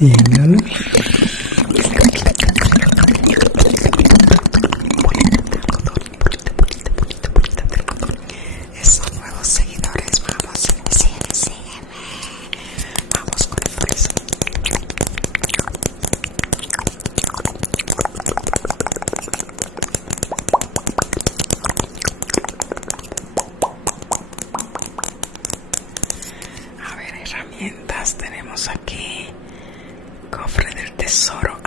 Y míralo. Esos nuevos seguidores, vamos, sígueme. Vamos, conectores. A ver, herramientas tenemos aquí. Cofre del tesoro.